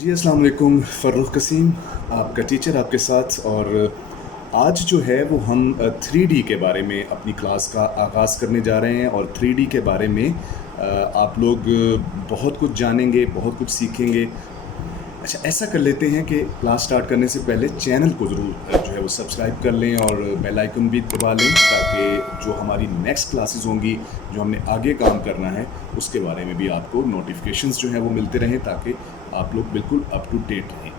जी, अस्सलाम वालेकुम। फ़र्रुख कसीम आपका टीचर आपके साथ। और आज जो है वो हम 3D के बारे में अपनी क्लास का आगाज़ करने जा रहे हैं। और 3D के बारे में आप लोग बहुत कुछ जानेंगे, बहुत कुछ सीखेंगे। अच्छा, ऐसा कर लेते हैं कि क्लास स्टार्ट करने से पहले चैनल को ज़रूर जो है वो सब्सक्राइब कर लें और बेल आइकन भी दबा लें, ताकि जो हमारी नेक्स्ट क्लासेस होंगी, जो हमने आगे काम करना है, उसके बारे में भी आपको नोटिफिकेशंस जो हैं वो मिलते रहें, ताकि आप लोग बिल्कुल अप टू डेट रहें।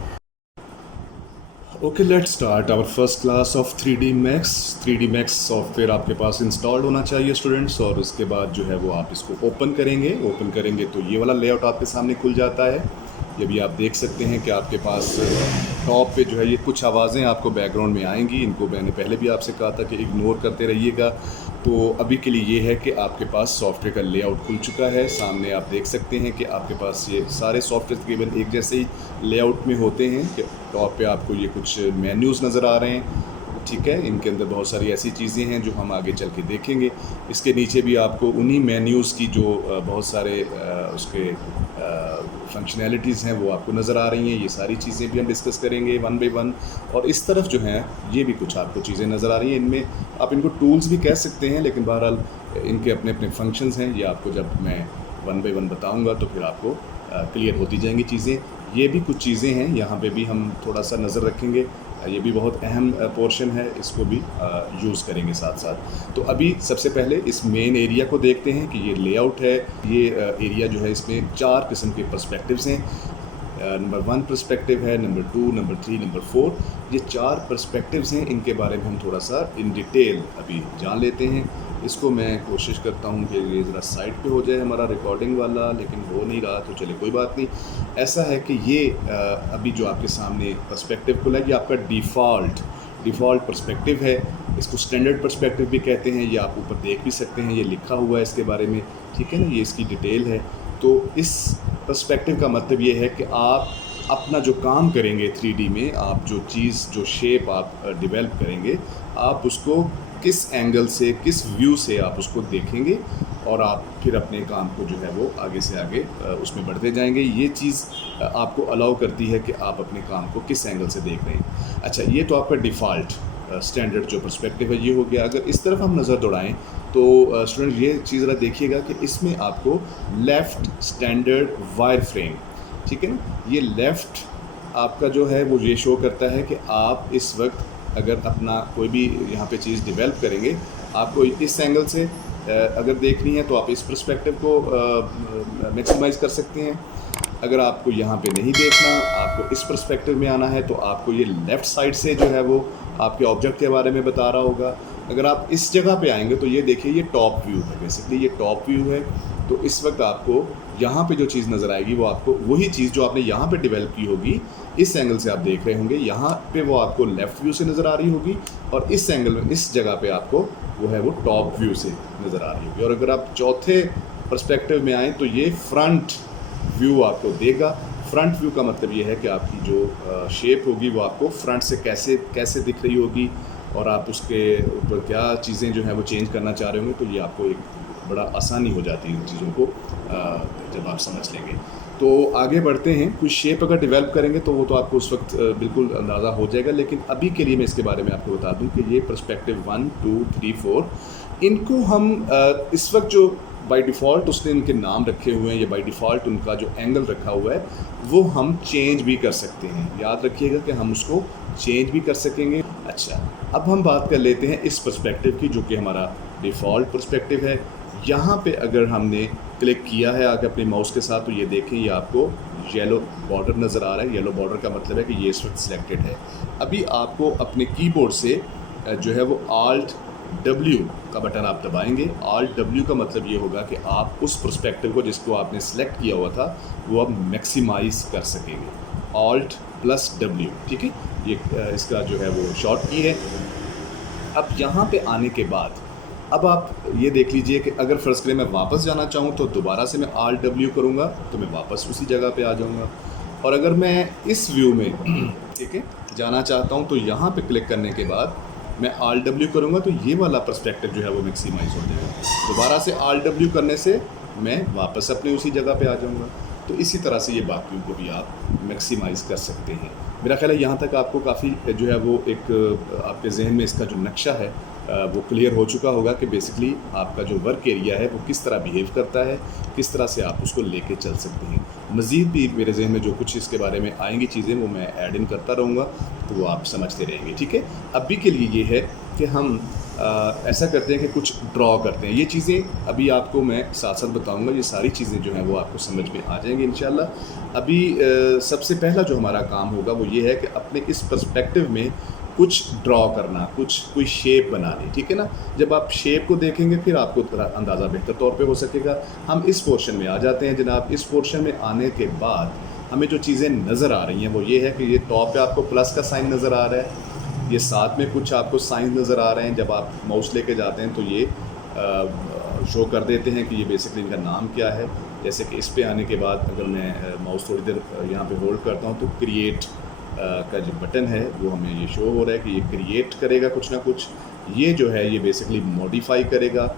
Okay, let's start our first class of 3D Max। 3D Max software आपके पास इंस्टॉल्ड होना चाहिए स्टूडेंट्स। और उसके बाद जो है वो आप इसको ओपन करेंगे तो ये वाला लेआउट आपके सामने खुल जाता है। ये भी आप देख सकते हैं कि आपके पास टॉप पे जो है ये कुछ आवाज़ें आपको बैकग्राउंड में आएंगी। इनको मैंने पहले भी आपसे कहा था कि इग्नोर करते रहिएगा। तो अभी के लिए ये है कि आपके पास सॉफ्टवेयर का लेआउट खुल चुका है। सामने आप देख सकते हैं कि आपके पास ये सारे सॉफ्टवेयर तकरीबन एक जैसे ही लेआउट में होते हैं कि टॉप पे आपको ये कुछ मेन्यूज़ नज़र आ रहे हैं। ठीक है, इनके अंदर बहुत सारी ऐसी चीज़ें हैं जो हम आगे चल के देखेंगे। इसके नीचे भी आपको उन्हीं मेन्यूज़ की जो बहुत सारे उसके फंक्शनैलिटीज़ हैं वो आपको नज़र आ रही हैं। ये सारी चीज़ें भी हम डिस्कस करेंगे वन बाय वन। और इस तरफ जो हैं ये भी कुछ आपको चीज़ें नज़र आ रही हैं। इनमें आप इनको टूल्स भी कह सकते हैं, लेकिन बहरहाल इनके अपने अपने फंक्शंस हैं। ये आपको जब मैं वन बाय वन बताऊँगा तो फिर आपको क्लियर होती जाएंगी चीज़ें। ये भी कुछ चीज़ें हैं, यहाँ पे भी हम थोड़ा सा नज़र रखेंगे। ये भी बहुत अहम पोर्शन है, इसको भी यूज़ करेंगे साथ साथ। तो अभी सबसे पहले इस मेन एरिया को देखते हैं कि ये लेआउट है। ये एरिया जो है इसमें 4 किस्म के पर्सपेक्टिव्स हैं। नंबर 1 पर्सपेक्टिव है, नंबर 2, नंबर 3, नंबर 4। ये 4 पर्सपेक्टिव्स हैं। इनके बारे में हम थोड़ा सा इन डिटेल अभी जान लेते हैं। इसको मैं कोशिश करता हूँ कि ये ज़रा साइड पे हो जाए हमारा रिकॉर्डिंग वाला, लेकिन हो नहीं रहा, तो चले कोई बात नहीं। ऐसा है कि ये अभी जो आपके सामने पर्सपेक्टिव खुला है, ये आपका डिफ़ॉल्ट पर्सपेक्टिव है। इसको स्टैंडर्ड पर्सपेक्टिव भी कहते हैं। ये आप ऊपर देख भी सकते हैं, ये लिखा हुआ है इसके बारे में। ठीक है ना, ये इसकी डिटेल है। तो इस पर्सपेक्टिव का मतलब ये है कि आप अपना जो काम करेंगे 3D में, आप जो चीज़, जो शेप आप डेवलप करेंगे, आप उसको किस एंगल से, किस व्यू से आप उसको देखेंगे, और आप फिर अपने काम को जो है वो आगे से आगे उसमें बढ़ते जाएंगे। ये चीज़ आपको अलाउ करती है कि आप अपने काम को किस एंगल से देख रहे हैं। अच्छा, ये तो आपका डिफ़ॉल्ट स्टैंडर्ड जो पर्सपेक्टिव है ये हो गया। अगर इस तरफ हम नज़र दौड़ाएं तो स्टूडेंट ये चीज़ ज़रा देखिएगा कि इसमें आपको लेफ़्ट स्टैंडर्ड वायर फ्रेम, ठीक है ना, ये लेफ़्ट आपका जो है वो ये शो करता है कि आप इस वक्त अगर अपना कोई भी यहाँ पे चीज़ डेवलप करेंगे, आपको इस एंगल से अगर देखनी है तो आप इस पर्सपेक्टिव को मैक्सिमाइज़ कर सकते हैं। अगर आपको यहाँ पे नहीं देखना, आपको इस पर्सपेक्टिव में आना है, तो आपको ये लेफ़्ट साइड से जो है वो आपके ऑब्जेक्ट के बारे में बता रहा होगा। अगर आप इस जगह पे आएंगे तो ये देखिए, ये टॉप व्यू है। बेसिकली ये टॉप व्यू है। तो इस वक्त आपको यहाँ पे जो चीज़ नज़र आएगी वो आपको वही चीज़ जो आपने यहाँ पे डेवलप की होगी, इस एंगल से आप देख रहे होंगे, यहाँ पे वो आपको लेफ़्ट व्यू से नज़र आ रही होगी, और इस एंगल में, इस जगह पे आपको वो है वो टॉप व्यू से नज़र आ रही होगी। और अगर आप चौथे पर्सपेक्टिव में आएँ तो ये फ्रंट व्यू आपको देगा। फ्रंट व्यू का मतलब ये है कि आपकी जो शेप होगी वो आपको फ्रंट से कैसे कैसे दिख रही होगी, और आप उसके ऊपर क्या चीज़ें जो हैं वो चेंज करना चाह रहे होंगे। तो ये आपको एक बड़ा आसानी हो जाती है इन चीज़ों को जब आप समझ लेंगे। तो आगे बढ़ते हैं। कुछ शेप अगर डेवलप करेंगे तो वो तो आपको उस वक्त बिल्कुल अंदाज़ा हो जाएगा, लेकिन अभी के लिए मैं इसके बारे में आपको बता दूं कि ये पर्सपेक्टिव 1, 2, 3, 4, इनको हम इस वक्त जो बाय डिफ़ॉल्ट उसने इनके नाम रखे हुए हैं, या बाय डिफ़ॉल्ट उनका जो एंगल रखा हुआ है वो हम चेंज भी कर सकते हैं। याद रखिएगा कि हम उसको चेंज भी कर सकेंगे। अच्छा, अब हम बात कर लेते हैं इस पर्सपेक्टिव की, जो कि हमारा डिफ़ॉल्ट पर्सपेक्टिव है। यहाँ पे अगर हमने क्लिक किया है आगे अपने माउस के साथ, तो ये देखें, ये आपको येलो बॉर्डर नज़र आ रहा है। येलो बॉर्डर का मतलब है कि ये इस वक्त सिलेक्टेड है। अभी आपको अपने कीबोर्ड से जो है वो Alt W का बटन आप दबाएंगे। Alt W का मतलब ये होगा कि आप उस पर्सपेक्टिव को जिसको आपने सेलेक्ट किया हुआ था वो आप मैक्सिमाइज़ कर सकेंगे। Alt+W, ठीक है, ये इसका जो है वो शॉर्ट की है। अब यहाँ पे आने के बाद अब आप ये देख लीजिए कि अगर फ़र्ज़ करें मैं वापस जाना चाहूँ तो दोबारा से मैं Alt W करूँगा तो मैं वापस उसी जगह पे आ जाऊँगा। और अगर मैं इस व्यू में ठीक है जाना चाहता हूँ तो यहाँ पे क्लिक करने के बाद मैं Alt W करूँगा तो ये वाला पर्सपेक्टिव जो है वो मैक्सिमाइज़ हो जाएगा। दोबारा से Alt W करने से मैं वापस अपने उसी जगह पे आ जाऊँगा। तो इसी तरह से ये बाकियों को भी आप मैक्सिमाइज़ कर सकते हैं। मेरा ख्याल है यहाँ तक आपको काफ़ी जो है वो एक आपके जहन में इसका जो नक्शा है वो क्लियर हो चुका होगा कि बेसिकली आपका जो वर्क एरिया है वो किस तरह बिहेव करता है, किस तरह से आप उसको लेके चल सकते हैं। मज़ीद भी मेरे जहन में जो कुछ इसके बारे में आएंगी चीज़ें वो मैं ऐड इन करता रहूँगा, तो वो आप समझते रहेंगे। ठीक है, अभी के लिए ये है कि हम ऐसा करते हैं कि कुछ ड्रॉ करते हैं। ये चीज़ें अभी आपको मैं साथ साथ बताऊंगा, ये सारी चीज़ें जो हैं वो आपको समझ में आ जाएंगी इंशाल्लाह। अभी सबसे पहला जो हमारा काम होगा वो ये है कि अपने इस पर्सपेक्टिव में कुछ ड्रॉ करना, कोई शेप बनानी। ठीक है ना, जब आप शेप को देखेंगे फिर आपको थोड़ा अंदाज़ा बेहतर तौर पे हो सकेगा। हम इस पोर्शन में आ जाते हैं जनाब। इस पोर्शन में आने के बाद हमें जो चीज़ें नज़र आ रही हैं वो ये है कि ये टॉप पे आपको प्लस का साइन नज़र आ रहा है, ये साथ में कुछ आपको साइन नज़र आ रहे हैं। जब आप माउस लेके जाते हैं तो ये शो कर देते हैं कि ये बेसिकली इनका नाम क्या है। जैसे कि इस पे आने के बाद अगर मैं माउस थोड़ी देर यहाँ पे होल्ड करता हूँ तो क्रिएट का जो बटन है वो हमें ये शो हो रहा है कि ये क्रिएट करेगा कुछ ना कुछ। ये जो है ये बेसिकली मॉडिफाई करेगा।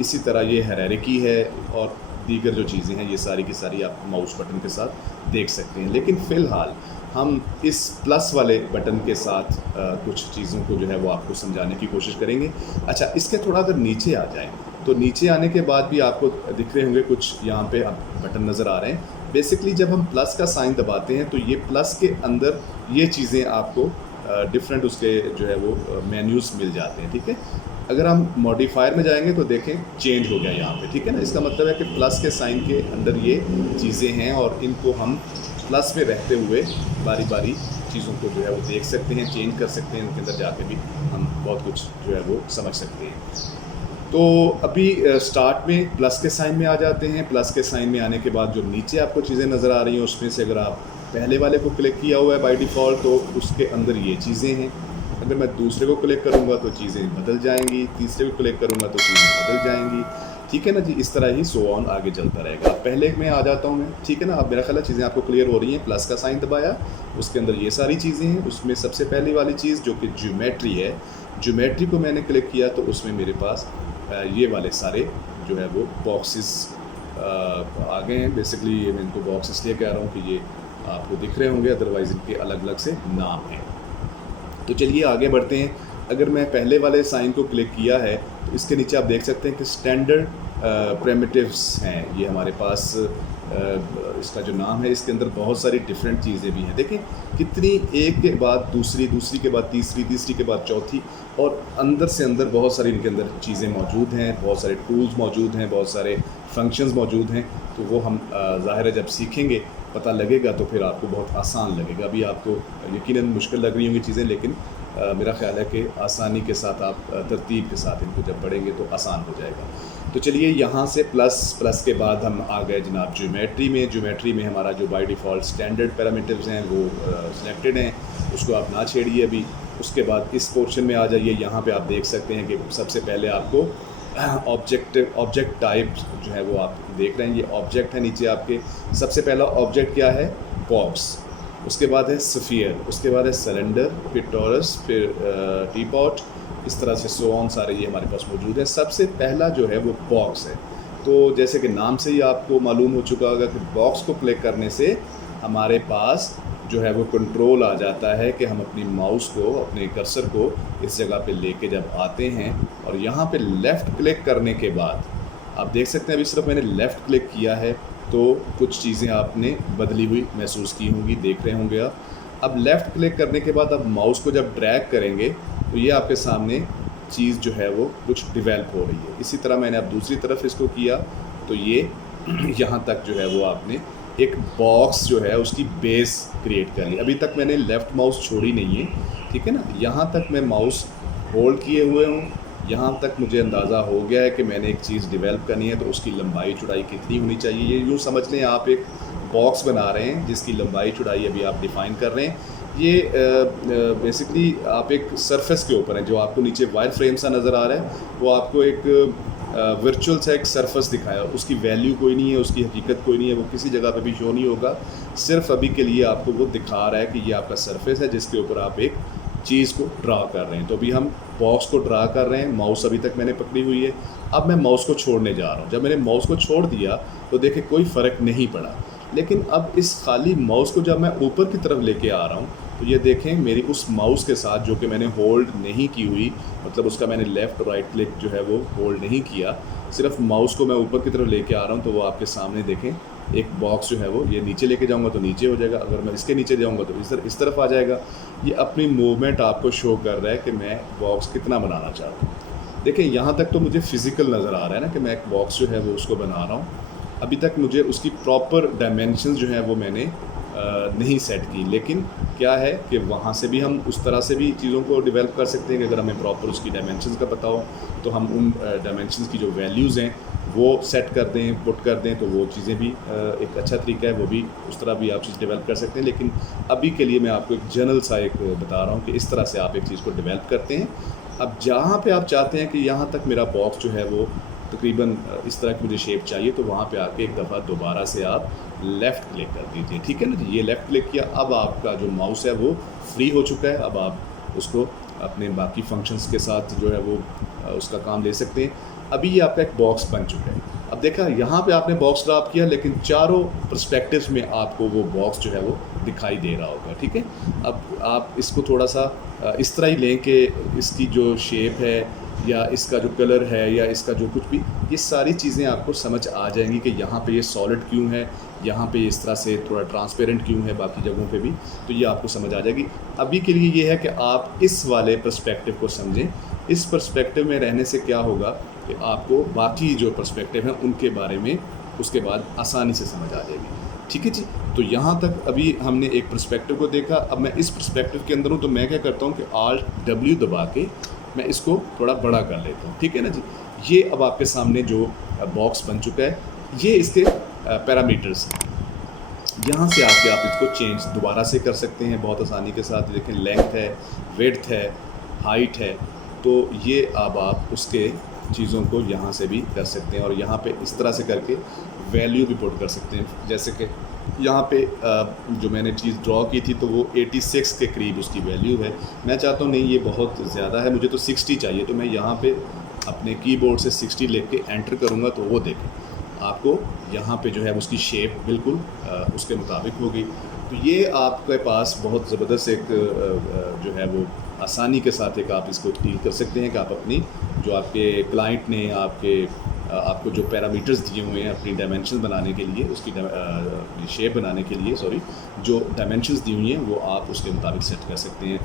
इसी तरह ये हायरार्की है और दीगर जो चीज़ें हैं ये सारी की सारी आप माउस बटन के साथ देख सकते हैं। लेकिन फ़िलहाल हम इस प्लस वाले बटन के साथ कुछ चीज़ों को जो है वो आपको समझाने की कोशिश करेंगे। अच्छा, इसके थोड़ा अगर नीचे आ जाएं तो नीचे आने के बाद भी आपको दिख रहे होंगे कुछ यहाँ पे बटन नज़र आ रहे हैं। बेसिकली जब हम प्लस का साइन दबाते हैं तो ये प्लस के अंदर ये चीज़ें आपको डिफरेंट उसके जो है वो मेन्यूज़ मिल जाते हैं। ठीक है, अगर हम मॉडिफायर में जाएंगे तो देखें चेंज हो गया यहाँ पे। ठीक है ना, इसका मतलब है कि प्लस के साइन के अंदर ये चीज़ें हैं और इनको हम प्लस में रहते हुए बारी बारी चीज़ों को जो है वो देख सकते हैं, चेंज कर सकते हैं। इनके अंदर जाके भी हम बहुत कुछ जो है वो समझ सकते हैं। तो अभी स्टार्ट में प्लस के साइन में आ जाते हैं। प्लस के साइन में आने के बाद जो नीचे आपको चीज़ें नज़र आ रही हैं उसमें से अगर आप पहले वाले को क्लिक किया हुआ है बाय डिफ़ॉल्ट तो उसके अंदर ये चीज़ें हैं। अगर मैं दूसरे को क्लिक करूँगा तो चीज़ें बदल जाएंगी, तीसरे को क्लिक करूँगा तो चीज़ें बदल जाएंगी। ठीक है ना जी, इस तरह ही सो ऑन आगे चलता रहेगा। पहले में आ जाता हूँ मैं। ठीक है ना, अब मेरा ख्याल है चीज़ें आपको क्लियर हो रही हैं। प्लस का साइन दबाया, उसके अंदर ये सारी चीज़ें हैं। उसमें सबसे पहली वाली चीज़ जो कि ज्योमेट्री है, ज्योमेट्री को मैंने क्लिक किया तो उसमें मेरे पास ये वाले सारे जो है वो बॉक्सेस आ गए हैं। बेसिकली मैं इनको बॉक्स इसलिए कह रहा हूँ कि ये आपको दिख रहे होंगे, अदरवाइज़ इनके अलग अलग से नाम हैं। तो चलिए आगे बढ़ते हैं। अगर मैं पहले वाले साइन को क्लिक किया है तो इसके नीचे आप देख सकते हैं कि स्टैंडर्ड प्रिमिटिव्स हैं ये हमारे पास। इसका जो नाम है इसके अंदर बहुत सारी डिफरेंट चीज़ें भी हैं। देखें कितनी, एक के बाद दूसरी, दूसरी के बाद तीसरी, तीसरी के बाद चौथी, और अंदर से अंदर बहुत सारी इनके अंदर चीज़ें मौजूद हैं, बहुत सारे टूल्स मौजूद हैं, बहुत सारे फंक्शंस मौजूद हैं। तो वो हम ज़ाहिर है जब सीखेंगे पता लगेगा तो फिर आपको बहुत आसान लगेगा। अभी आपको यकीनन मुश्किल लग रही होंगी चीज़ें, लेकिन मेरा ख्याल है कि आसानी के साथ आप तरतीब के साथ इनको जब पढ़ेंगे तो आसान हो जाएगा। तो चलिए यहाँ से प्लस के बाद हम आ गए जनाब ज्योमेट्री में। ज्योमेट्री में हमारा जो बाय डिफ़ॉल्ट स्टैंडर्ड पैरामीटर्स हैं वो सिलेक्टेड हैं, उसको आप ना छेड़िए अभी। उसके बाद इस पोर्शन में आ जाइए। यहाँ पे आप देख सकते हैं कि सबसे पहले आपको ऑब्जेक्ट टाइप जो है वो आप देख रहे हैं, ये ऑब्जेक्ट है नीचे आपके। सबसे पहला ऑब्जेक्ट क्या है? बॉक्स। उसके बाद है स्फीयर, उसके बाद है सिलेंडर, फिर टॉरस, फिर टीपॉट, इस तरह से सो ऑन सारे ये हमारे पास मौजूद है। सबसे पहला जो है वो बॉक्स है। तो जैसे कि नाम से ही आपको मालूम हो चुका होगा कि बॉक्स को क्लिक करने से हमारे पास जो है वो कंट्रोल आ जाता है कि हम अपनी माउस को, अपने कर्सर को इस जगह पे लेके जब आते हैं और यहाँ पे लेफ़्ट क्लिक करने के बाद आप देख सकते हैं अभी सिर्फ मैंने लेफ़्ट क्लिक किया है तो कुछ चीज़ें आपने बदली हुई महसूस की होंगी, देख रहे होंगे आप। अब लेफ़्ट क्लिक करने के बाद अब माउस को जब ड्रैग करेंगे तो ये आपके सामने चीज़ जो है वो कुछ डिवेल्प हो रही है। इसी तरह मैंने अब दूसरी तरफ इसको किया तो ये यहाँ तक जो है वो आपने एक बॉक्स जो है उसकी बेस क्रिएट कर ली। अभी तक मैंने लेफ़्ट माउस छोड़ी नहीं है, ठीक है ना। यहाँ तक मैं माउस होल्ड किए हुए हूँ, यहाँ तक मुझे अंदाज़ा हो गया है कि मैंने एक चीज़ डेवलप करनी है तो उसकी लंबाई चौड़ाई कितनी होनी चाहिए। ये यूँ समझ लें आप एक बॉक्स बना रहे हैं जिसकी लंबाई चौड़ाई अभी आप डिफ़ाइन कर रहे हैं। ये बेसिकली आप एक सरफेस के ऊपर है, जो आपको नीचे वायर फ्रेम सा नज़र आ रहा है वो आपको एक वर्चुअल सा एक सरफेस दिखाया। उसकी वैल्यू कोई नहीं है, उसकी हकीकत कोई नहीं है, वो किसी जगह पे भी शो नहीं होगा। सिर्फ अभी के लिए आपको वो दिखा रहा है कि ये आपका सरफेस है जिसके ऊपर आप एक चीज़ को ड्रा कर रहे हैं। तो अभी हम बॉक्स को ड्रा कर रहे हैं, माउस अभी तक मैंने पकड़ी हुई है। अब मैं माउस को छोड़ने जा रहा हूँ। जब मैंने माउस को छोड़ दिया तो देखिए कोई फ़र्क नहीं पड़ा। लेकिन अब इस खाली माउस को जब मैं ऊपर की तरफ लेके आ रहा हूँ, तो ये देखें मेरी उस माउस के साथ जो कि मैंने होल्ड नहीं की हुई, मतलब उसका मैंने लेफ़्ट और राइट क्लिक जो है वो होल्ड नहीं किया, सिर्फ माउस को मैं ऊपर की तरफ लेके आ रहा हूँ, तो वो आपके सामने देखें एक बॉक्स जो है वो, ये नीचे लेके जाऊँगा तो नीचे हो जाएगा, अगर मैं इसके नीचे जाऊँगा तो इस तरफ आ जाएगा। ये अपनी मूवमेंट आपको शो कर रहा है कि मैं बॉक्स कितना बनाना चाहता हूँ। देखिए यहाँ तक तो मुझे फ़िज़िकल नज़र आ रहा है ना कि मैं एक बॉक्स जो है वो उसको बना रहा हूँ। अभी तक मुझे उसकी प्रॉपर डायमेंशंस जो है वो मैंने नहीं सेट की, लेकिन क्या है कि वहाँ से भी हम उस तरह से भी चीज़ों को डेवलप कर सकते हैं कि अगर हमें प्रॉपर उसकी डायमेंशंस का पता हो तो हम उन डायमेंशंस की जो वैल्यूज़ हैं वो सेट कर दें, पुट कर दें, तो वो चीज़ें भी एक अच्छा तरीका है, वो भी उस तरह भी आप चीज़ डेवलप कर सकते हैं। लेकिन अभी के लिए मैं आपको एक जनरल सा एक बता रहा हूँ कि इस तरह से आप एक चीज़ को डेवलप करते हैं। अब जहाँ पे आप चाहते हैं कि यहाँ तक मेरा बॉक्स जो है वो तकरीबन इस तरह की मुझे शेप चाहिए, तो वहाँ पे आके एक दफ़ा दोबारा से आप लेफ़्ट क्लिक कर दीजिए, ठीक है ना जी। ये लेफ़्ट क्लिक किया, अब आपका जो माउस है वो फ्री हो चुका है। अब आप उसको अपने बाकी फंक्शंस के साथ जो है वो उसका काम ले सकते हैं। अभी ये आपका एक बॉक्स बन चुका है। अब देखा यहाँ पे आपने बॉक्स ड्रॉप किया, लेकिन चारों पर्सपेक्टिव्स में आपको वो बॉक्स जो है वो दिखाई दे रहा होगा, ठीक है। अब आप इसको थोड़ा सा इस तरह ही लें कि इसकी जो शेप है या इसका जो कलर है या इसका जो कुछ भी, ये सारी चीज़ें आपको समझ आ जाएंगी कि यहाँ पे ये सॉलिड क्यों है, यहाँ पे इस तरह से थोड़ा ट्रांसपेरेंट क्यों है, बाकी जगहों पे भी, तो ये आपको समझ आ जाएगी। अभी के लिए ये है कि आप इस वाले पर्सपेक्टिव को समझें। इस पर्सपेक्टिव में रहने से क्या होगा कि आपको बाकी जो पर्सपेक्टिव हैं उनके बारे में उसके बाद आसानी से समझ आ जाएगी, ठीक है जी। तो यहाँ तक अभी हमने एक पर्सपेक्टिव को देखा। अब मैं इस पर्सपेक्टिव के अंदर हूँ, तो मैं क्या करता हूँ कि Alt W दबा के मैं इसको थोड़ा बड़ा कर लेता हूँ, ठीक है ना जी। ये अब आपके सामने जो बॉक्स बन चुका है, ये इसके पैरामीटर्स हैं। यहाँ से आके आप इसको चेंज दोबारा से कर सकते हैं बहुत आसानी के साथ। देखें लेंथ है, विड्थ है, हाइट है, तो ये अब आप उसके चीज़ों को यहाँ से भी कर सकते हैं और यहाँ पे इस तरह से करके वैल्यू भी पुट कर सकते हैं। जैसे कि यहाँ पे जो मैंने चीज़ ड्रॉ की थी तो वो 86 के करीब उसकी वैल्यू है। मैं चाहता हूँ नहीं ये बहुत ज़्यादा है, मुझे तो 60 चाहिए, तो मैं यहाँ पे अपने कीबोर्ड से 60 लेके एंटर करूँगा, तो वो देखें आपको यहाँ पे जो है उसकी शेप बिल्कुल उसके मुताबिक होगी। तो ये आपके पास बहुत ज़बरदस्त एक जो है वो आसानी के साथ एक आप इसको डील कर सकते हैं कि आप अपनी जो आपके क्लाइंट ने आपको जो पैरामीटर्स दिए हुए हैं अपनी डायमेंशंस बनाने के लिए, उसकी शेप बनाने के लिए, सॉरी, जो डायमेंशंस दी हुई हैं वो आप उसके मुताबिक सेट कर सकते हैं।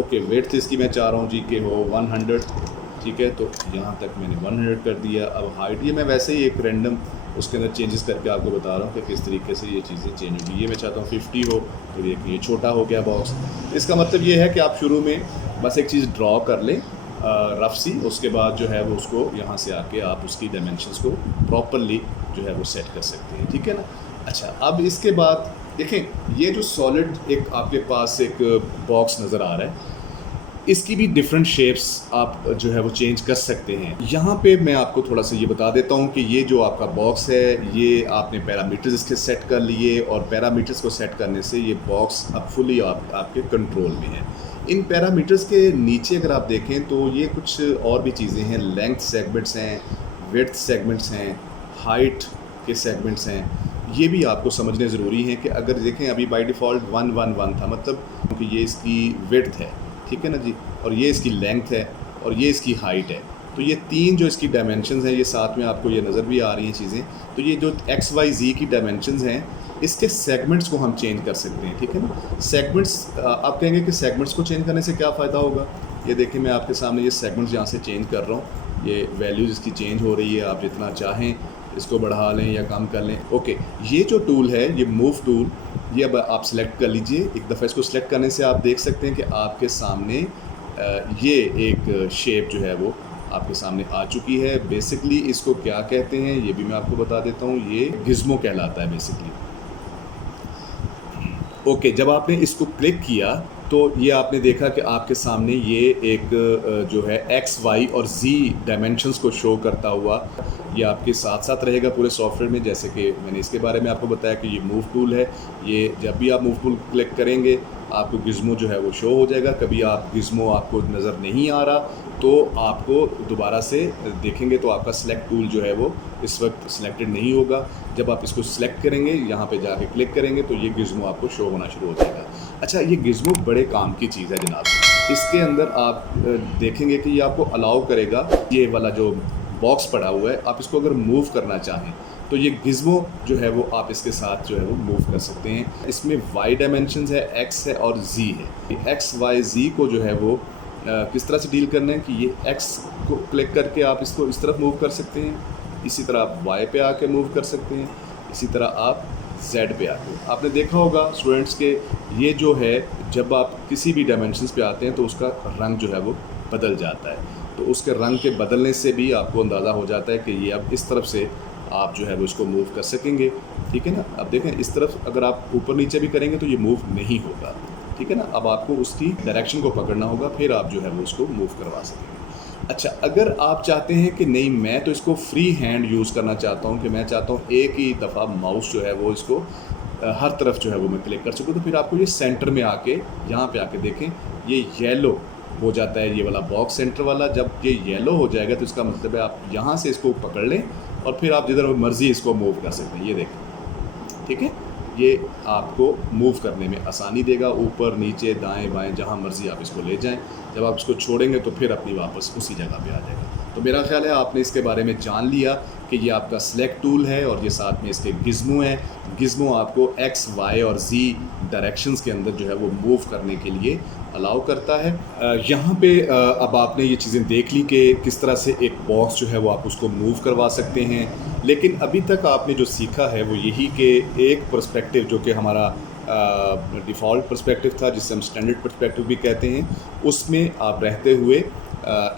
ओके, विड्थ इसकी मैं चाह रहा हूँ जी कि हो 100, ठीक है, तो यहाँ तक मैंने 100 कर दिया। अब हाइट ये मैं वैसे ही एक रैंडम उसके अंदर चेंजेस करके आपको बता रहा हूँ कि किस तरीके से ये चीज़ें चेंज होगी। ये मैं चाहता हूँ 50 हो, तो ये छोटा हो गया बॉक्स। इसका मतलब ये है कि आप शुरू में बस एक चीज़ ड्रॉ कर लें रफ सी, उसके बाद जो है वो उसको यहाँ से आके आप उसकी डायमेंशंस को प्रॉपरली जो है वो सेट कर सकते हैं, ठीक है ना। अच्छा, अब इसके बाद देखें ये जो सॉलिड एक आपके पास एक बॉक्स नज़र आ रहा है, इसकी भी डिफरेंट शेप्स आप जो है वो चेंज कर सकते हैं। यहाँ पे मैं आपको थोड़ा सा ये बता देता हूँ कि ये जो आपका बॉक्स है ये आपने पैरामीटर्स इसके सेट कर लिए और पैरामीटर्स को सेट करने से ये बॉक्स अब फुली आपके कंट्रोल में है। इन पैरामीटर्स के नीचे अगर आप देखें तो ये कुछ और भी चीज़ें हैं, लेंथ सेगमेंट्स हैं, विड्थ सेगमेंट्स हैं, हाइट के सेगमेंट्स हैं। ये भी आपको समझने ज़रूरी है कि अगर देखें अभी बाय डिफ़ॉल्ट 111 था, मतलब क्योंकि ये इसकी विड्थ है, ठीक है ना जी, और ये इसकी लेंथ है और ये इसकी हाइट है। तो ये तीन जो इसकी डायमेंशंस हैं ये साथ में आपको ये नज़र भी आ रही हैं चीज़ें। तो ये जो एक्स वाई जी की डायमेंशंस हैं इसके सेगमेंट्स को हम चेंज कर सकते हैं, ठीक है ना। सेगमेंट्स आप कहेंगे कि सेगमेंट्स को चेंज करने से क्या फ़ायदा होगा। ये देखिए मैं आपके सामने ये सेगमेंट्स यहाँ से चेंज कर रहा हूँ, ये वैल्यूज़ इसकी चेंज हो रही है। आप जितना चाहें इसको बढ़ा लें या कम कर लें। ओके, ये जो टूल है ये मूव टूल, ये अब आप सिलेक्ट कर लीजिए। एक दफ़ा इसको सिलेक्ट करने से आप देख सकते हैं कि आपके सामने ये एक शेप जो है वो आपके सामने आ चुकी है। बेसिकली इसको क्या कहते हैं ये भी मैं आपको बता देता हूँ, ये गिज़्मो कहलाता है बेसिकली। ओके, जब आपने इसको क्लिक किया तो ये आपने देखा कि आपके सामने ये एक जो है एक्स वाई और जी डायमेंशंस को शो करता हुआ ये आपके साथ साथ रहेगा पूरे सॉफ्टवेयर में। जैसे कि मैंने इसके बारे में आपको बताया कि ये मूव टूल है, ये जब भी आप मूव टूल क्लिक करेंगे आपको गिज़्मो जो है वो शो हो जाएगा। कभी आप गिज़्मो आपको नज़र नहीं आ रहा तो आपको दोबारा से देखेंगे तो आपका सेलेक्ट टूल जो है वो इस वक्त सिलेक्टेड नहीं होगा। जब आप इसको सिलेक्ट करेंगे, यहाँ पे जाके क्लिक करेंगे तो ये गिज़्मो आपको शो होना शुरू हो जाएगा। अच्छा, ये गिज़्मो बड़े काम की चीज़ है जनाब। इसके अंदर आप देखेंगे कि ये आपको अलाउ करेगा, ये वाला जो बॉक्स पड़ा हुआ है आप इसको अगर मूव करना चाहें तो ये गिज़्मो जो है वो आप इसके साथ जो है वो मूव कर सकते हैं। इसमें वाई डायमेंशंस है, एक्स है और जी है। एक्स वाई जी को जो है वो किस तरह से डील करना है कि ये एक्स को क्लिक करके आप इसको इस तरफ मूव कर सकते हैं, इसी तरह आप वाई पे आके मूव कर सकते हैं, इसी तरह आप जेड पे आके। आपने देखा होगा स्टूडेंट्स के ये जो है जब आप किसी भी डायमेंशंस पे आते हैं तो उसका रंग जो है वो बदल जाता है। तो उसके रंग के बदलने से भी आपको अंदाज़ा हो जाता है कि ये अब इस तरफ से आप जो है वो इसको मूव कर सकेंगे, ठीक है ना। अब देखें इस तरफ अगर आप ऊपर नीचे भी करेंगे तो ये मूव नहीं होगा, ठीक है ना। अब आपको उसकी डायरेक्शन को पकड़ना होगा, फिर आप जो है वो उसको मूव करवा सकेंगे। अच्छा, अगर आप चाहते हैं कि नहीं मैं तो इसको फ्री हैंड यूज़ करना चाहता हूँ, कि मैं चाहता हूँ एक ही दफ़ा माउस जो है वो इसको हर तरफ जो है वो मैं क्लिक कर सकूँ, तो फिर आपको ये सेंटर में आके यहाँ पे आके देखें ये येलो हो जाता है, ये वाला बॉक्स सेंटर वाला। जब ये येलो हो जाएगा तो इसका मतलब है आप यहाँ से इसको पकड़ लें और फिर आप जिधर मर्ज़ी इसको मूव कर सकते हैं। ये देखें, ठीक है, ये आपको मूव करने में आसानी देगा, ऊपर नीचे दाएं बाएं जहाँ मर्ज़ी आप इसको ले जाएं। जब आप इसको छोड़ेंगे तो फिर अपनी वापस उसी जगह पे आ जाएगा। तो मेरा ख्याल है आपने इसके बारे में जान लिया कि ये आपका सेलेक्ट टूल है और ये साथ में इसके गिज़्मो है। गिज़्मो आपको एक्स वाई और जी डायरेक्शंस के अंदर जो है वो मूव करने के लिए अलाउ करता है। यहाँ पे अब आपने ये चीज़ें देख ली कि किस तरह से एक बॉक्स जो है वो आप उसको मूव करवा सकते हैं। लेकिन अभी तक आपने जो सीखा है वो यही कि एक पर्सपेक्टिव जो कि हमारा डिफ़ॉल्ट पर्सपेक्टिव था, जिसे हम स्टैंडर्ड पर्सपेक्टिव भी कहते हैं, उसमें आप रहते हुए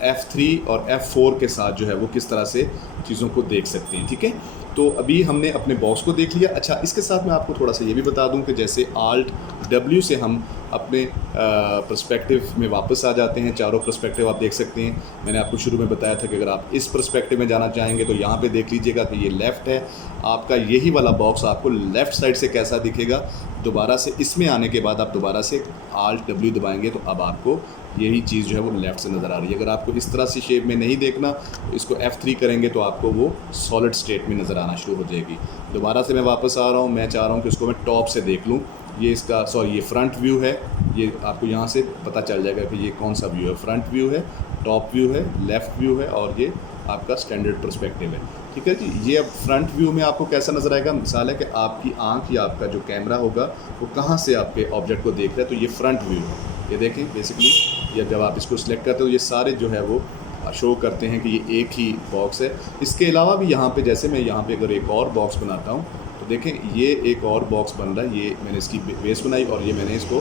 F3 और F4 के साथ जो है वो किस तरह से चीज़ों को देख सकते हैं, ठीक है। तो अभी हमने अपने बॉक्स को देख लिया। अच्छा, इसके साथ मैं आपको थोड़ा सा ये भी बता दूं कि जैसे Alt W से हम अपने पर्सपेक्टिव में वापस आ जाते हैं। चारों पर्सपेक्टिव आप देख सकते हैं। मैंने आपको शुरू में बताया था कि अगर आप इस पर्सपेक्टिव में जाना चाहेंगे तो यहाँ पे देख लीजिएगा कि ये लेफ़्ट है आपका, यही वाला बॉक्स आपको लेफ़्ट साइड से कैसा दिखेगा। दोबारा से इसमें आने के बाद आप दोबारा से Alt W दबाएंगे तो अब आपको यही चीज़ जो है वो लेफ़्ट से नज़र आ रही है। अगर आपको इस तरह से शेप में नहीं देखना तो इसको F3 करेंगे तो आपको वो सॉलिड स्टेट में नज़र आना शुरू हो जाएगी। दोबारा से मैं वापस आ रहा हूँ, मैं चाह रहा हूँ कि इसको मैं टॉप से देख लूँ। ये इसका ये फ्रंट व्यू है, ये आपको यहाँ से पता चल जाएगा कि ये कौन सा व्यू है। फ्रंट व्यू है, टॉप व्यू है, लेफ़्ट व्यू है और ये आपका स्टैंडर्ड पर्सपेक्टिव है, ठीक है जी। ये अब फ्रंट व्यू में आपको कैसा नज़र आएगा, मिसाल है कि आपकी आँख या आपका जो कैमरा होगा वो कहाँ से आपके ऑब्जेक्ट को देख रहा है, तो ये फ्रंट व्यू है। ये देखें बेसिकली ये जब आप इसको सिलेक्ट करते हो ये सारे जो है वो शो करते हैं कि ये एक ही बॉक्स है। इसके अलावा भी यहाँ पे जैसे मैं यहाँ पे अगर एक और बॉक्स बनाता हूँ तो देखें ये एक और बॉक्स बन रहा है। ये मैंने इसकी बेस बनाई और ये मैंने इसको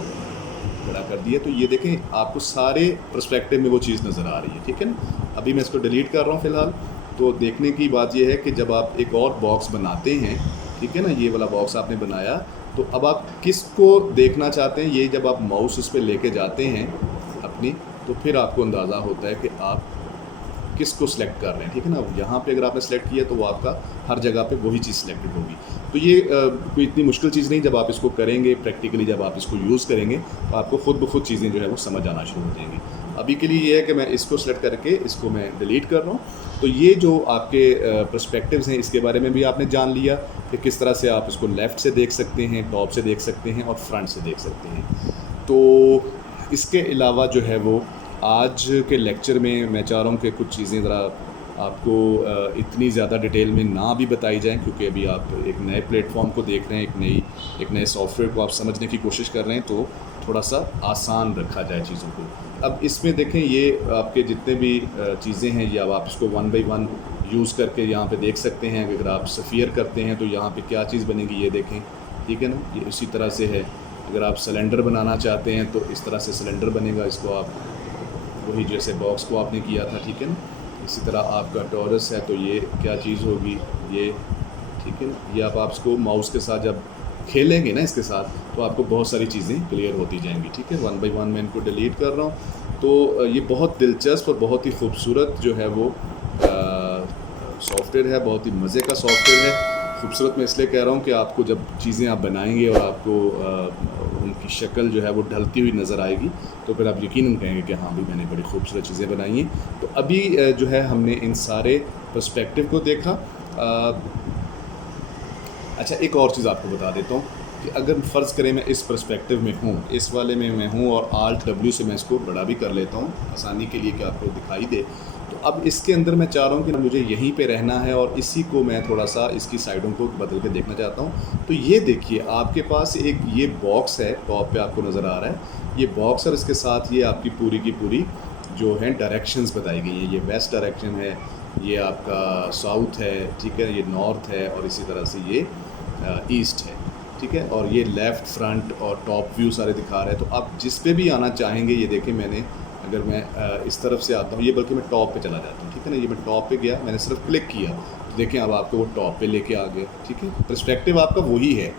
बड़ा कर दिया, तो ये देखें आपको सारे पर्सपेक्टिव में वो चीज़ नज़र आ रही है, ठीक है ना। अभी मैं इसको डिलीट कर रहा हूँ फ़िलहाल। तो देखने की बात यह है कि जब आप एक और बॉक्स बनाते हैं, ठीक है ना, ये वाला बॉक्स आपने बनाया तो अब आप किसको देखना चाहते हैं, ये जब आप माउस उस पर लेके जाते हैं अपनी तो फिर आपको अंदाज़ा होता है कि आप किसको सिलेक्ट कर रहे हैं, ठीक है ना। यहाँ पे अगर आपने सेलेक्ट किया तो वो आपका हर जगह पे वही चीज़ सिलेक्टेड होगी। तो ये कोई इतनी मुश्किल चीज़ नहीं, जब आप इसको करेंगे प्रैक्टिकली, जब आप इसको यूज़ करेंगे तो आपको खुद ब खुद चीज़ें जो है वो समझ आना शुरू हो जाएंगी। अभी के लिए ये है कि मैं इसको सेलेक्ट करके इसको मैं डिलीट कर रहा हूँ। तो ये जो आपके पर्सपेक्टिव्स हैं इसके बारे में भी आपने जान लिया कि किस तरह से आप इसको लेफ़्ट से देख सकते हैं, टॉप से देख सकते हैं और फ्रंट से देख सकते हैं। तो इसके अलावा जो है वो आज के लेक्चर में मैं चाह रहा हूँ कि कुछ चीज़ें ज़रा आपको इतनी ज़्यादा डिटेल में ना भी बताई जाएं, क्योंकि अभी आप एक नए प्लेटफॉर्म को देख रहे हैं, एक नए सॉफ्टवेयर को आप समझने की कोशिश कर रहे हैं, तो थोड़ा सा आसान रखा जाए चीज़ों को। अब इसमें देखें ये आपके जितने भी चीज़ें हैं ये अब आप इसको 1 बाई 1 यूज़ करके यहाँ पे देख सकते हैं। अगर आप सफ़ियर करते हैं तो यहाँ पे क्या चीज़ बनेगी ये देखें, ठीक है ना। ये इसी तरह से है। अगर आप सिलेंडर बनाना चाहते हैं तो इस तरह से सिलेंडर बनेगा। इसको आप वही जैसे बॉक्स को आपने किया था, ठीक है ना। इसी तरह आपका टॉरस है तो ये क्या चीज़ होगी ये, ठीक है ना। ये आप इसको माउस के साथ जब खेलेंगे ना इसके साथ तो आपको बहुत सारी चीज़ें क्लियर होती जाएंगी, ठीक है। 1 बाई 1 मैं इनको डिलीट कर रहा हूँ। तो ये बहुत दिलचस्प और बहुत ही खूबसूरत जो है वो सॉफ्टवेयर है, बहुत ही मज़े का सॉफ्टवेयर है। खूबसूरत मैं इसलिए कह रहा हूँ कि आपको जब चीज़ें आप बनाएंगे और आपको उनकी शक्ल जो है वो ढलती हुई नज़र आएगी, तो फिर आप यकीनन कहेंगे कि हाँ भाई मैंने बड़ी खूबसूरत चीज़ें बनाई हैं। तो अभी जो है हमने इन सारे पर्सपेक्टिव को देखा। अच्छा, एक और चीज़ आपको बता देता हूँ कि अगर फ़र्ज़ करें मैं इस पर्सपेक्टिव में हूँ, इस वाले में मैं हूँ और Alt W से मैं इसको बड़ा भी कर लेता हूँ आसानी के लिए कि आपको दिखाई दे। तो अब इसके अंदर मैं चाह रहा हूँ कि मुझे यहीं पे रहना है और इसी को मैं थोड़ा सा इसकी साइडों को बदल के देखना चाहता हूँ। तो ये देखिए आपके पास एक ये बॉक्स है, टॉप पे आपको नज़र आ रहा है ये बॉक्स, और इसके साथ ये आपकी पूरी की पूरी जो है डायरेक्शंस बताई गई हैं। ये वेस्ट डायरेक्शन है, ये आपका साउथ है, ठीक है, ये नॉर्थ है और इसी तरह से ये ईस्ट है, ठीक है, और ये लेफ़्ट, फ्रंट और टॉप व्यू सारे दिखा रहे हैं। तो आप जिस पे भी आना चाहेंगे, ये देखें मैंने अगर मैं इस तरफ से आता हूँ, ये बल्कि मैं टॉप पे चला जाता हूँ, ठीक है ना, ये मैं टॉप पे गया, मैंने सिर्फ क्लिक किया तो देखें अब आपको वो टॉप पे लेके आ गया, ठीक है। पर्सपेक्टिव आपका वही है,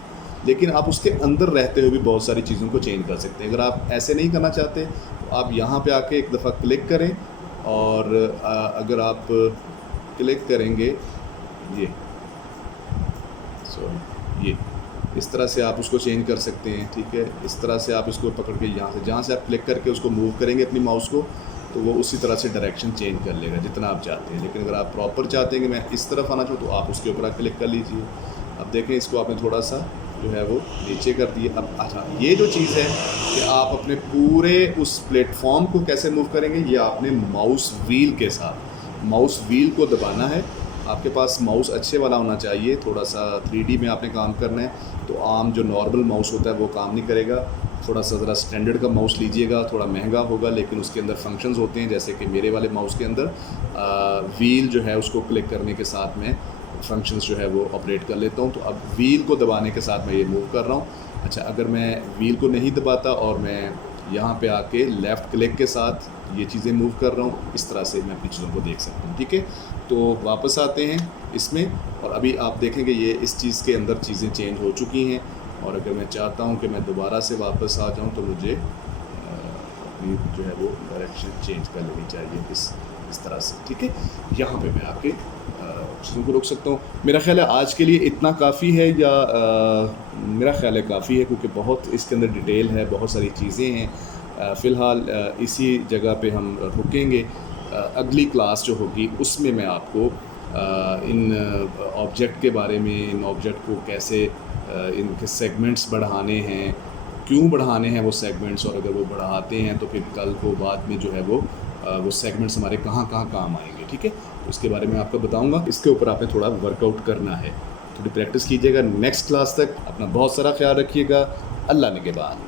लेकिन आप उसके अंदर रहते हुए भी बहुत सारी चीज़ों को चेंज कर सकते हैं। अगर आप ऐसे नहीं करना चाहते तो आप यहाँ पे आके एक दफ़ा क्लिक करें, और अगर आप क्लिक करेंगे ये ये इस तरह से आप उसको चेंज कर सकते हैं, ठीक है। इस तरह से आप इसको पकड़ के यहाँ से जहाँ से आप क्लिक करके उसको मूव करेंगे अपनी माउस को, तो वो उसी तरह से डायरेक्शन चेंज कर लेगा जितना आप चाहते हैं। लेकिन अगर आप प्रॉपर चाहते हैं कि मैं इस तरफ आना चाहूँ, तो आप उसके ऊपर क्लिक कर लीजिए। अब देखें इसको आपने थोड़ा सा जो है वो नीचे कर दिए। अब अच्छा, ये जो चीज़ है कि आप अपने पूरे उस प्लेटफॉर्म को कैसे मूव करेंगे, ये आपने माउस व्हील के साथ, माउस व्हील को दबाना है। आपके पास माउस अच्छे वाला होना चाहिए, थोड़ा सा 3D में आपने काम करना है, तो आम जो नॉर्मल माउस होता है वो काम नहीं करेगा। थोड़ा सा ज़रा स्टैंडर्ड का माउस लीजिएगा, थोड़ा महंगा होगा लेकिन उसके अंदर फंक्शंस होते हैं, जैसे कि मेरे वाले माउस के अंदर व्हील जो है उसको क्लिक करने के साथ में फंक्शंस जो है वो ऑपरेट कर लेता हूँ। तो अब व्हील को दबाने के साथ मैं ये मूव कर रहा हूँ। अच्छा, अगर मैं व्हील को नहीं दबाता और मैं यहाँ पे आके लेफ़्ट क्लिक के साथ ये चीज़ें मूव कर रहा हूँ, इस तरह से मैं अपनी चीज़ों को देख सकता हूँ, ठीक है। तो वापस आते हैं इसमें, और अभी आप देखेंगे ये इस चीज़ के अंदर चीज़ें चेंज हो चुकी हैं। और अगर मैं चाहता हूँ कि मैं दोबारा से वापस आ जाऊँ, तो मुझे अपनी जो है वो डायरेक्शन चेंज कर लेनी चाहिए इस तरह से, ठीक है। यहाँ पे मैं आके चीज़ों को रोक सकता हूँ। मेरा ख्याल है आज के लिए इतना काफ़ी है, या मेरा ख्याल है काफ़ी है, क्योंकि बहुत इसके अंदर डिटेल है, बहुत सारी चीज़ें हैं। फ़िलहाल इसी जगह पे हम रुकेंगे। अगली क्लास जो होगी उसमें मैं आपको इन ऑब्जेक्ट के बारे में, इन ऑब्जेक्ट को कैसे इनके सेगमेंट्स बढ़ाने हैं, क्यों बढ़ाने हैं वो सेगमेंट्स, और अगर वो बढ़ाते हैं तो फिर कल को बाद में जो है वो सेगमेंट्स हमारे कहाँ कहाँ काम आएंगे, ठीक है। तो इसके बारे में आपको बताऊंगा। इसके ऊपर आपने थोड़ा वर्कआउट करना है, थोड़ी प्रैक्टिस कीजिएगा। नेक्स्ट क्लास तक अपना बहुत सारा ख्याल रखिएगा। अल्लाह निगहबान।